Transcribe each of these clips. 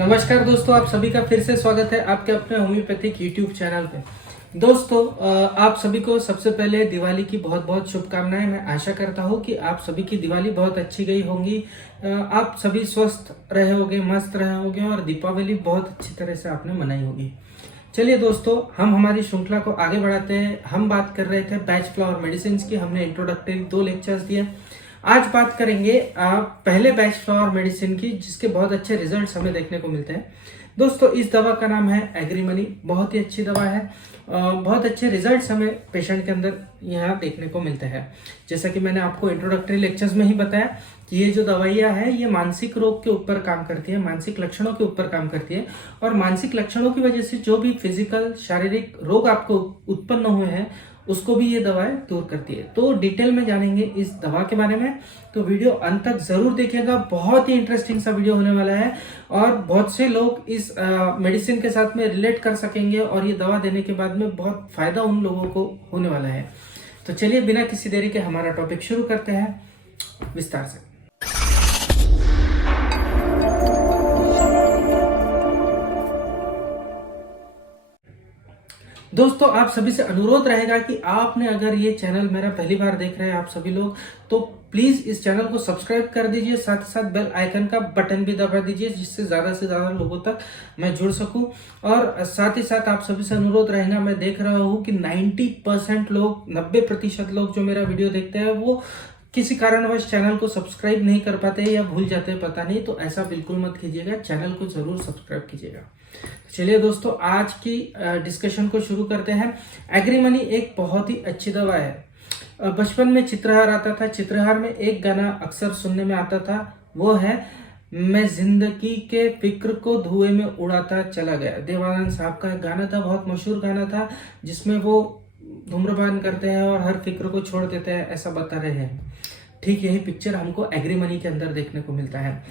नमस्कार दोस्तों, आप सभी का फिर से स्वागत है आपके अपने होम्योपैथिक यूट्यूब चैनल पे। दोस्तों, आप सभी को सबसे पहले दिवाली की बहुत बहुत शुभकामनाएं। मैं आशा करता हूँ कि आप सभी की दिवाली बहुत अच्छी गई होंगी। आप सभी स्वस्थ रहे होंगे, मस्त रहे होंगे और दीपावली बहुत अच्छी तरह से आपने मनाई होगी। चलिए दोस्तों, हम हमारी श्रृंखला को आगे बढ़ाते हैं। हम बात कर रहे थे बैच फ्लावर मेडिसिन की। हमने इंट्रोडक्टरी 2 लेक्चर्स दिए। आज बात करेंगे पहले बैच फ्लावर मेडिसिन की, जिसके बहुत अच्छे रिजल्ट्स हमें देखने को मिलते हैं। दोस्तों, इस दवा का नाम है एग्रीमनी। बहुत ही अच्छी दवा है। बहुत अच्छे रिजल्ट्स हमें पेशेंट के अंदर यहाँ देखने को मिलते हैं। जैसा कि मैंने आपको इंट्रोडक्टरी लेक्चर्स में ही बताया कि ये जो दवाइयाँ है ये मानसिक रोग के ऊपर काम करती है, मानसिक लक्षणों के ऊपर काम करती है। और मानसिक लक्षणों की वजह से जो भी फिजिकल शारीरिक रोग आपको उत्पन्न हुए हैं उसको भी ये दवाएं दूर करती है। तो डिटेल में जानेंगे इस दवा के बारे में, तो वीडियो अंत तक जरूर देखिएगा। बहुत ही इंटरेस्टिंग सा वीडियो होने वाला है और बहुत से लोग इस मेडिसिन के साथ में रिलेट कर सकेंगे और ये दवा देने के बाद में बहुत फायदा उन लोगों को होने वाला है। तो चलिए बिना किसी देरी के हमारा टॉपिक शुरू करते हैं विस्तार से। दोस्तों, आप सभी से अनुरोध रहेगा कि आपने अगर ये चैनल मेरा पहली बार देख रहे हैं आप सभी लोग, तो प्लीज इस चैनल को सब्सक्राइब कर दीजिए। साथ ही साथ बेल आइकन का बटन भी दबा दीजिए, जिससे ज्यादा से ज्यादा लोगों तक मैं जुड़ सकूं। और साथ ही साथ आप सभी से अनुरोध रहेगा, मैं देख रहा हूं कि 90% लोग, 90% लोग जो मेरा वीडियो देखते हैं वो किसी कारणवश चैनल को सब्सक्राइब नहीं कर पाते या भूल जाते हैं, पता नहीं। तो ऐसा बिल्कुल मत कीजिएगा, चैनल को जरूर सब्सक्राइब कीजिएगा। चलिए दोस्तों, आज की डिस्कशन को शुरू करते हैं। एग्रीमनी एक बहुत ही अच्छी दवा है। बचपन में चित्रहार आता था। चित्रहार में एक गाना अक्सर सुनने में आता था, वो है मैं जिंदगी के फिक्र को धुएं में उड़ाता चला गया। देवानंद साहब का एक गाना था, बहुत मशहूर गाना था, जिसमें वो धूम्रपान करते हैं और हर फिक्र को छोड़ देते हैं, ऐसा बता रहे हैं। ठीक यही पिक्चर हमको एग्रीमनी के अंदर देखने को मिलता है।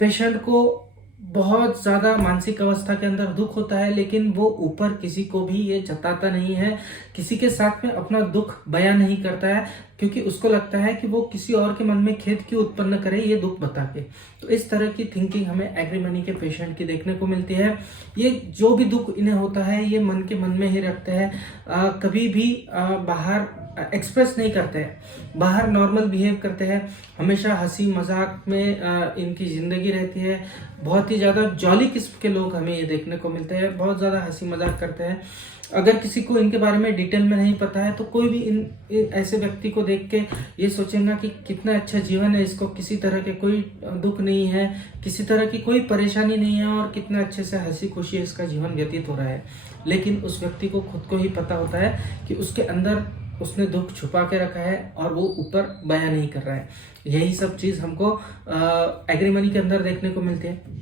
पेशेंट को बहुत ज्यादा मानसिक अवस्था के अंदर दुख होता है, लेकिन वो ऊपर किसी को भी ये जताता नहीं है, किसी के साथ में अपना दुख बयां नहीं करता है, क्योंकि उसको लगता है कि वो किसी और के मन में खेद क्यों उत्पन्न करे ये दुख बता के। तो इस तरह की थिंकिंग हमें एग्रीमनी के पेशेंट की देखने को मिलती है। ये जो भी दुख इन्हें होता है ये मन के मन में ही रखते हैं, कभी भी बाहर एक्सप्रेस नहीं करते हैं, बाहर नॉर्मल बिहेव करते हैं, हमेशा हंसी मजाक में इनकी जिंदगी रहती है। बहुत ही ज्यादा जॉली किस्म के लोग हमें ये देखने को मिलते हैं, बहुत ज्यादा हंसी मजाक करते हैं। अगर किसी को इनके बारे में डिटेल में नहीं पता है तो कोई भी इन ऐसे व्यक्ति को देख के ये सोचेगा कि कितना अच्छा जीवन है, इसको किसी तरह के कोई दुख नहीं है, किसी तरह की कोई परेशानी नहीं है और कितना अच्छे से हंसी खुशी इसका जीवन व्यतीत हो रहा है। लेकिन उस व्यक्ति को खुद को ही पता होता है कि उसके अंदर उसने दुख छुपा के रखा है और वो ऊपर बयां नहीं कर रहा है। यही सब चीज हमको एग्रीमनी के अंदर देखने को मिलती है।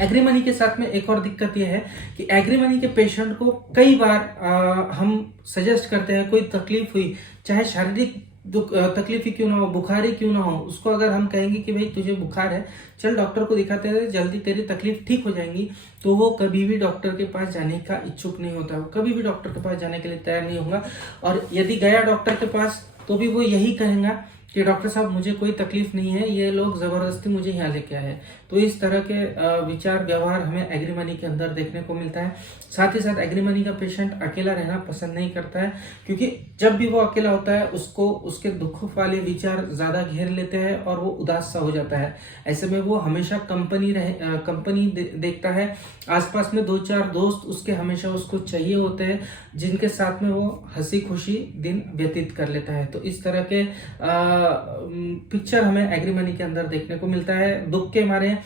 एग्रीमनी के साथ में एक और दिक्कत यह है कि एग्रीमनी के पेशेंट को कई बार हम सजेस्ट करते हैं, कोई तकलीफ हुई, चाहे शारीरिक तकलीफ ही क्यों ना हो, बुखार ही क्यों ना हो, उसको अगर हम कहेंगे कि भाई तुझे बुखार है, चल डॉक्टर को दिखाते हैं, जल्दी तेरी तकलीफ ठीक हो जाएंगी, तो वो कभी भी डॉक्टर के पास जाने का इच्छुक नहीं होता, वो कभी भी डॉक्टर के पास जाने के लिए तैयार नहीं होगा। और यदि गया डॉक्टर के पास तो भी वो यही कहेगा कि डॉक्टर साहब मुझे कोई तकलीफ नहीं है, ये लोग जबरदस्ती मुझे यहाँ लेके आए हैं। तो इस तरह के विचार व्यवहार हमें एग्रीमनी के अंदर देखने को मिलता है। साथ ही साथ एग्रीमनी का पेशेंट अकेला रहना पसंद नहीं करता है, क्योंकि जब भी वो अकेला होता है उसको उसके दुख वाले विचार ज्यादा घेर लेते हैं और वो उदास सा हो जाता है। ऐसे में वो हमेशा कंपनी देखता है। आसपास में 2-4 दोस्त उसके हमेशा उसको चाहिए होते हैं, जिनके साथ में वो हंसी खुशी दिन व्यतीत कर लेता है। तो इस तरह के पिक्चर हमें एग्रीमनी के अंदर देखने को मिलता है। दुख के मारे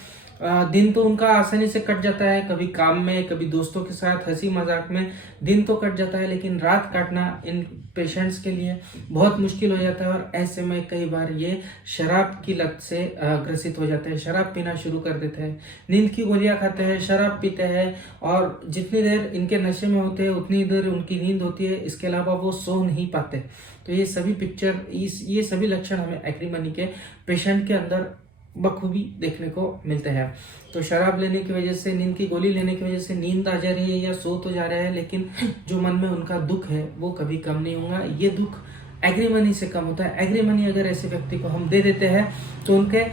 दिन तो उनका आसानी से कट जाता है, कभी काम में, कभी दोस्तों के साथ हंसी मजाक में दिन तो कट जाता है, लेकिन रात काटना इन पेशेंट्स के लिए बहुत मुश्किल हो जाता है। और ऐसे में कई बार ये शराब की लत से ग्रसित हो जाते हैं, शराब पीना शुरू कर देते हैं, नींद की गोलियां खाते हैं, शराब पीते हैं, और जितनी देर इनके नशे में होते हैं उतनी देर उनकी नींद होती है, इसके अलावा वो सो नहीं पाते। तो ये सभी पिक्चर, ये सभी लक्षण हमें एग्रीमनी के पेशेंट के अंदर बखूबी देखने को मिलते हैं। तो शराब लेने की वजह से, नींद की गोली लेने की वजह से नींद आ जा रही है या सो तो जा रहा है, लेकिन जो मन में उनका दुख है वो कभी कम नहीं होगा। ये दुख एग्री मनी से कम होता है। एग्री मनी अगर ऐसे व्यक्ति को हम दे देते हैं तो उनके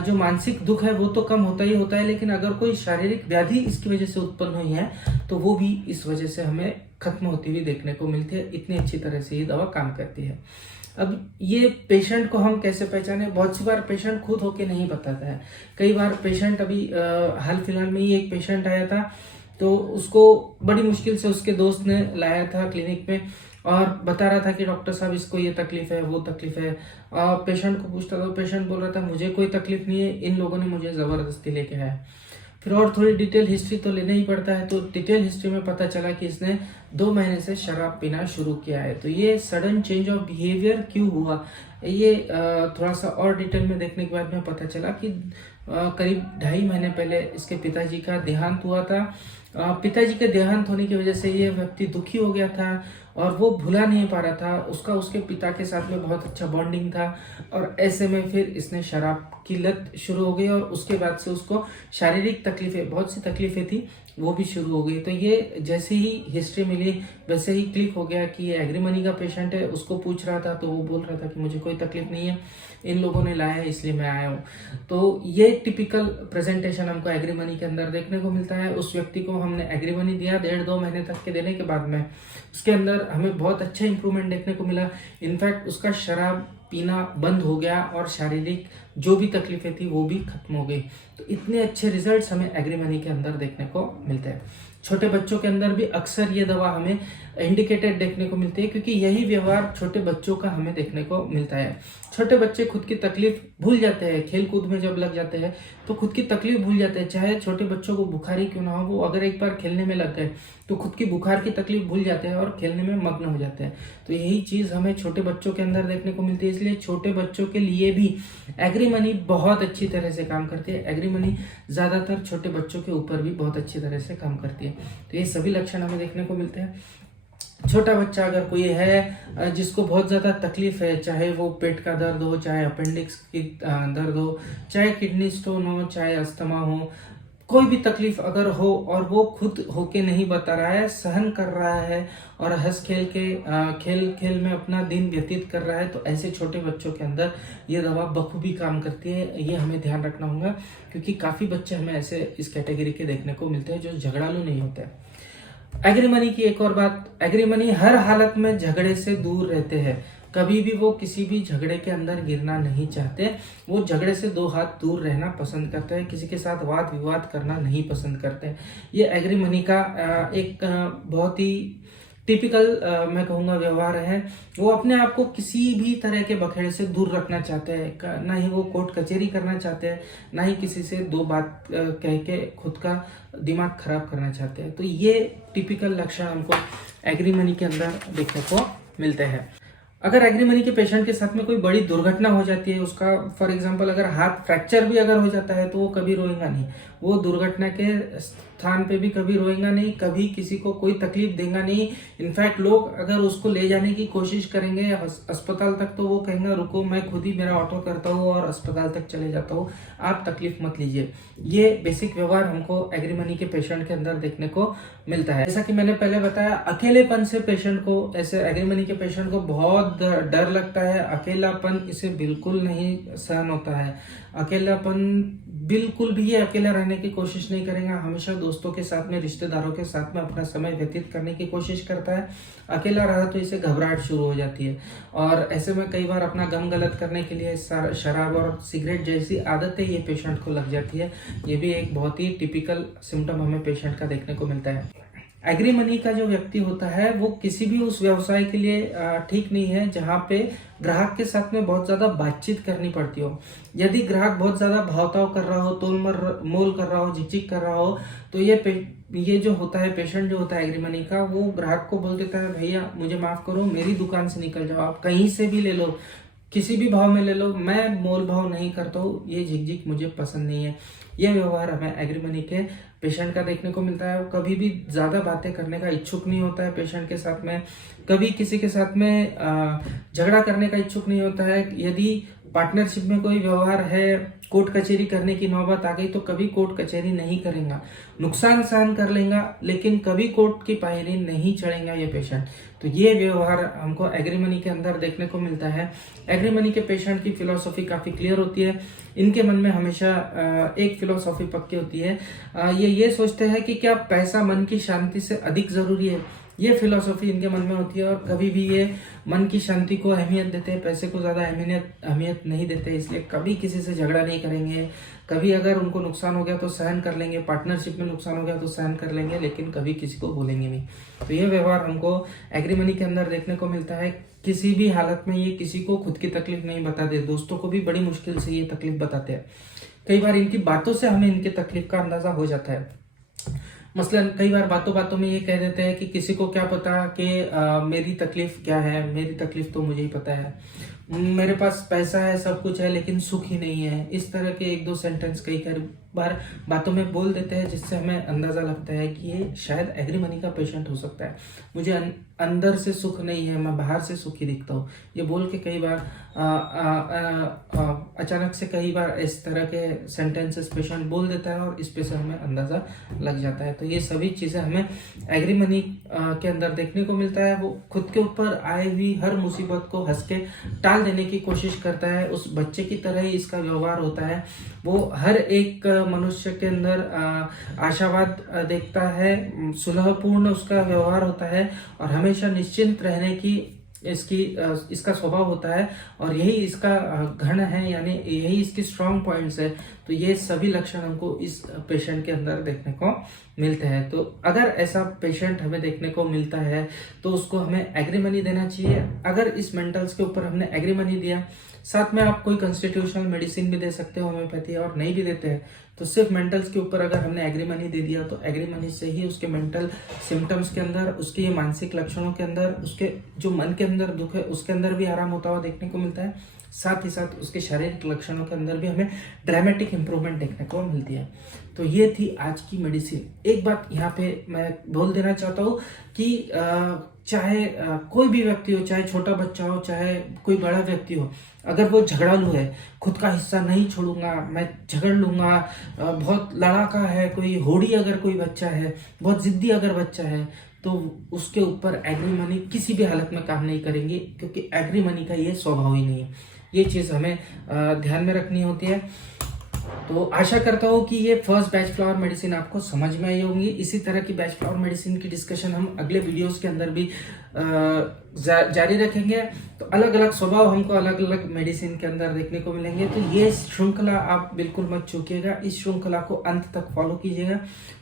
जो मानसिक दुख है वो तो कम होता ही होता है, लेकिन अगर कोई शारीरिक व्याधि इसकी वजह से उत्पन्न हुई है तो वो भी इस वजह से हमें खत्म होती हुई देखने को मिलती है। इतनी अच्छी तरह से ये दवा काम करती है। अब ये पेशेंट को हम कैसे पहचाने? बहुत सी बार पेशेंट खुद होके नहीं बताता है। कई बार पेशेंट अभी हाल फिलहाल में ही एक पेशेंट आया था, तो उसको बड़ी मुश्किल से उसके दोस्त ने लाया था क्लिनिक में और बता रहा था कि डॉक्टर साहब इसको ये तकलीफ है, वो तकलीफ है। पेशेंट को पूछता था, पेशेंट बोल रहा था मुझे कोई तकलीफ नहीं है, इन लोगों ने मुझे जबरदस्ती लेके आया। फिर और थोड़ी डिटेल हिस्ट्री तो लेना ही पड़ता है, तो डिटेल हिस्ट्री में पता चला कि इसने 2 महीने से शराब पीना शुरू किया है। तो ये सडन चेंज ऑफ बिहेवियर क्यों हुआ, ये थोड़ा सा और डिटेल में देखने के बाद में पता चला कि करीब 2.5 महीने पहले इसके पिताजी का देहांत हुआ था। पिताजी के देहांत होने की वजह से ये व्यक्ति दुखी हो गया था और वो भुला नहीं पा रहा था। उसका उसके पिता के साथ में बहुत अच्छा बॉन्डिंग था और ऐसे में फिर इसने शराब की लत शुरू हो गई और उसके बाद से उसको शारीरिक तकलीफें, बहुत सी तकलीफें थी, वो भी शुरू हो गई। तो ये जैसे ही हिस्ट्री मिली वैसे ही क्लिक हो गया कि ये एग्री मनी का पेशेंट है। उसको पूछ रहा था तो वो बोल रहा था कि मुझे कोई तकलीफ नहीं है, इन लोगों ने लाया है इसलिए मैं आया हूँ। तो ये टिपिकल प्रेजेंटेशन हमको एग्री मनी के अंदर देखने को मिलता है। उस व्यक्ति को हमने एग्री मनी दिया 1.5-2 महीने तक के देने के बाद में उसके अंदर हमें बहुत अच्छा इंप्रूवमेंट देखने को मिला। इनफैक्ट उसका शराब पीना बंद हो गया और शारीरिक जो भी तकलीफें थी वो भी खत्म हो गई। तो इतने अच्छे रिजल्ट्स हमें एग्री मनी के अंदर देखने को मिलते हैं। छोटे बच्चों के अंदर भी अक्सर ये दवा हमें इंडिकेटेड देखने को मिलती है, क्योंकि यही व्यवहार छोटे बच्चों का हमें देखने को मिलता है। छोटे बच्चे खुद की तकलीफ भूल जाते हैं, खेल कूद में जब लग जाते हैं तो खुद की तकलीफ भूल जाते हैं। चाहे छोटे बच्चों को बुखारी क्यों ना हो, वो अगर एक बार खेलने में लग गए तो खुद की बुखार की तकलीफ भूल जाते हैं और खेलने में मग्न हो जाते हैं। तो यही चीज हमें छोटे बच्चों के अंदर देखने को मिलती है। इसलिए छोटे बच्चों के लिए भी एग्री मनी बहुत अच्छी तरह से काम करती है। एग्री मनी ज्यादातर छोटे बच्चों के ऊपर भी बहुत अच्छी तरह से काम करती है। तो ये सभी लक्षण हमें देखने को मिलते हैं। छोटा बच्चा अगर कोई है जिसको बहुत ज़्यादा तकलीफ है, चाहे वो पेट का दर्द हो, चाहे अपेंडिक्स की दर्द हो, चाहे किडनी स्टोन हो, चाहे अस्थमा हो, कोई भी तकलीफ अगर हो और वो खुद होके नहीं बता रहा है, सहन कर रहा है और हंस खेल के खेल खेल में अपना दिन व्यतीत कर रहा है, तो ऐसे छोटे बच्चों के अंदर ये दवा बखूबी काम करती है। ये हमें ध्यान रखना होगा, क्योंकि काफ़ी बच्चे हमें ऐसे इस कैटेगरी के देखने को मिलते हैं जो झगड़ालू नहीं होते हैं। एग्री मनी की एक और बात, एग्री मनी हर हालत में झगड़े से दूर रहते हैं। कभी भी वो किसी भी झगड़े के अंदर गिरना नहीं चाहते। वो झगड़े से 2 हाथ दूर रहना पसंद करते हैं, किसी के साथ वाद विवाद करना नहीं पसंद करते। ये एग्री मनी का एक बहुत ही टिपिकल मैं कहूँगा व्यवहार है। वो अपने आप को किसी भी तरह के बखेड़े से दूर रखना चाहते हैं, ना ही वो कोर्ट कचहरी करना चाहते हैं, ना ही किसी से 2 बात कह के खुद का दिमाग खराब करना चाहते हैं। तो ये टिपिकल लक्षण हमको एग्री मनी के अंदर देखने को मिलते हैं। अगर एग्री मनी के पेशेंट के साथ में कोई बड़ी दुर्घटना हो जाती है, उसका फॉर एग्जांपल अगर हाथ फ्रैक्चर भी अगर हो जाता है, तो वो कभी रोएगा नहीं। वो दुर्घटना के स्थान पे भी कभी रोएगा नहीं, कभी किसी को कोई तकलीफ देगा नहीं। इनफैक्ट लोग अगर उसको ले जाने की कोशिश करेंगे अस्पताल तक, तो वो कहेंगे रुको, मैं खुद ही मेरा ऑटो करता हूँ और अस्पताल तक चले जाता हूँ, आप तकलीफ मत लीजिए। ये बेसिक व्यवहार हमको एग्री मनी के पेशेंट के अंदर देखने को मिलता है। जैसा कि मैंने पहले बताया, अकेलेपन से पेशेंट को, ऐसे एग्री मनी के पेशेंट को बहुत डर लगता है। अकेलापन इसे बिल्कुल नहीं सहन होता है। अकेलापन बिल्कुल भी ये अकेला रहने की कोशिश नहीं करेगा। हमेशा दोस्तों के साथ में, रिश्तेदारों के साथ में अपना समय व्यतीत करने की कोशिश करता है। अकेला रहा तो इसे घबराहट शुरू हो जाती है और ऐसे में कई बार अपना गम गलत करने के लिए शराब और सिगरेट जैसी आदतें ये पेशेंट को लग जाती है। ये भी एक बहुत ही टिपिकल सिम्टम हमें पेशेंट का देखने को मिलता है। एग्री मनी का जो व्यक्ति होता है वो किसी भी उस व्यवसाय के लिए ठीक नहीं है जहाँ पे ग्राहक के साथ में बहुत ज्यादा बातचीत करनी पड़ती हो। यदि ग्राहक बहुत ज्यादा भावताव कर रहा हो, तोल मोल कर रहा हो, झिकझिक कर रहा हो, तो ये जो होता है पेशेंट जो होता है एग्री मनी का, वो ग्राहक को बोल देता है भैया मुझे माफ करो, मेरी दुकान से निकल जाओ, आप कहीं से भी ले लो, किसी भी भाव में ले लो, मैं मोल भाव नहीं करता हूँ, ये झिकझिक मुझे पसंद नहीं है। यह व्यवहार हमें एग्री मनी के पेशेंट का देखने को मिलता है। वो कभी भी ज्यादा बातें करने का इच्छुक नहीं होता है पेशेंट के साथ में, कभी किसी के साथ में झगड़ा करने का इच्छुक नहीं होता है। यदि पार्टनरशिप में कोई व्यवहार है, कोर्ट कचहरी करने की नौबत आ गई तो कभी कोर्ट कचहरी नहीं करेगा, नुकसान सहन कर लेगा, लेकिन कभी कोर्ट की पायरी नहीं चढ़ेगा ये पेशेंट। तो ये व्यवहार हमको एग्रीमनी के अंदर देखने को मिलता है। एग्रीमनी के पेशेंट की फिलॉसफी काफी क्लियर होती है। इनके मन में हमेशा एक फिलॉसफी पक्की होती है, ये सोचते हैं कि क्या पैसा मन की शांति से अधिक जरूरी है। ये फिलॉसफी इनके मन में होती है और कभी भी ये मन की शांति को अहमियत देते हैं, पैसे को ज्यादा अहमियत नहीं देते। इसलिए कभी किसी से झगड़ा नहीं करेंगे, कभी अगर उनको नुकसान हो गया तो सहन कर लेंगे, पार्टनरशिप में नुकसान हो गया तो सहन कर लेंगे, लेकिन कभी किसी को बोलेंगे नहीं। तो ये व्यवहार हमको एग्रीमनी के अंदर देखने को मिलता है। किसी भी हालत में ये किसी को खुद की तकलीफ नहीं बताते, दोस्तों को भी बड़ी मुश्किल से ये तकलीफ बताते हैं। कई बार इनकी बातों से हमें इनकी तकलीफ का अंदाजा हो जाता है। मसलन कई बार बातों बातों में ये कह देते हैं कि किसी को क्या पता कि मेरी तकलीफ क्या है, मेरी तकलीफ तो मुझे ही पता है, मेरे पास पैसा है, सब कुछ है, लेकिन सुख ही नहीं है। इस तरह के एक दो सेंटेंस कई बार बातों में बोल देते हैं, जिससे हमें अंदाजा लगता है कि ये शायद एग्रीमनी का पेशेंट हो सकता है। मुझे अंदर से सुख नहीं है, मैं बाहर से सुखी दिखता हूँ, ये बोल के कई बार अचानक से कई बार इस तरह के सेंटेंसेस पेशेंट बोल देता है और इस पे से हमें अंदाजा लग जाता है। तो ये सभी चीजें हमें एग्रीमनी के अंदर देखने को मिलता है। वो खुद के ऊपर आए हुई हर मुसीबत को हंस के टाल देने की कोशिश करता है। उस बच्चे की तरह ही इसका व्यवहार होता है। वो हर एक मनुष्य के अंदर आशावाद देखता है, सुलहपूर्ण उसका व्यवहार होता है और हमेशा निश्चिंत रहने की इसका स्वभाव होता है और यही इसका घण है, यानी यही इसकी स्ट्रॉन्ग पॉइंट्स है। तो ये सभी लक्षण हमको इस पेशेंट के अंदर देखने को मिलते हैं। तो अगर ऐसा पेशेंट हमें देखने को मिलता है तो उसको हमें एग्रीमनी देना चाहिए। अगर इस मेंटल्स के ऊपर हमने एग्रीमनी दिया, साथ में आप कोई कॉन्स्टिट्यूशनल मेडिसिन भी दे सकते हो, होम्योपैथी, और नहीं भी देते हैं तो सिर्फ मेंटल्स के ऊपर अगर हमने एग्रीमनी दे दिया तो एग्रीमनी से ही उसके मेंटल सिम्टम्स के अंदर, उसके ये मानसिक लक्षणों के अंदर, उसके जो मन के अंदर दुख है उसके अंदर भी आराम होता हुआ देखने को मिलता है। साथ ही साथ उसके शारीरिक लक्षणों के अंदर भी हमें ड्रामेटिक इंप्रूवमेंट देखने को मिलती है। तो ये थी आज की मेडिसिन। एक बात यहाँ पे मैं बोल देना चाहता हूँ कि चाहे कोई भी व्यक्ति हो, चाहे छोटा बच्चा हो, चाहे कोई बड़ा व्यक्ति हो, अगर वो झगड़ालू है, खुद का हिस्सा नहीं छोड़ूंगा, मैं झगड़ लूंगा, बहुत लड़ाका है, कोई होड़ी अगर कोई बच्चा है, बहुत जिद्दी अगर बच्चा है, तो उसके ऊपर एग्रीमनी किसी भी हालत में काम नहीं करेंगे, क्योंकि एग्रीमनी का ये स्वभाव ही नहीं है। ये चीज हमें ध्यान में रखनी होती है। तो आशा करता हूँ कि ये फर्स्ट बैच फ्लावर मेडिसिन आपको समझ में आई होंगी। इसी तरह की बैच फ्लावर मेडिसिन की डिस्कशन हम अगले वीडियोस के अंदर भी जारी रखेंगे। तो अलग अलग स्वभाव हमको अलग अलग मेडिसिन के अंदर देखने को मिलेंगे। तो ये श्रृंखला आप बिल्कुल मत चूकिएगा, इस श्रृंखला को अंत तक फॉलो कीजिएगा।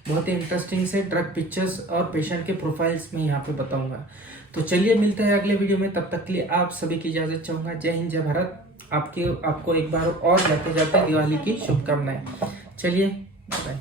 बहुत ही इंटरेस्टिंग से ड्रग पिक्चर्स और पेशेंट के प्रोफाइल्स में यहाँ पे बताऊंगा। तो चलिए मिलते हैं अगले वीडियो में, तब तक के लिए आप सभी की इजाजत चाहूंगा। जय हिंद, जय भारत। आपको एक बार और लेके जाते हैं दिवाली की शुभकामनाएं। चलिए बाय।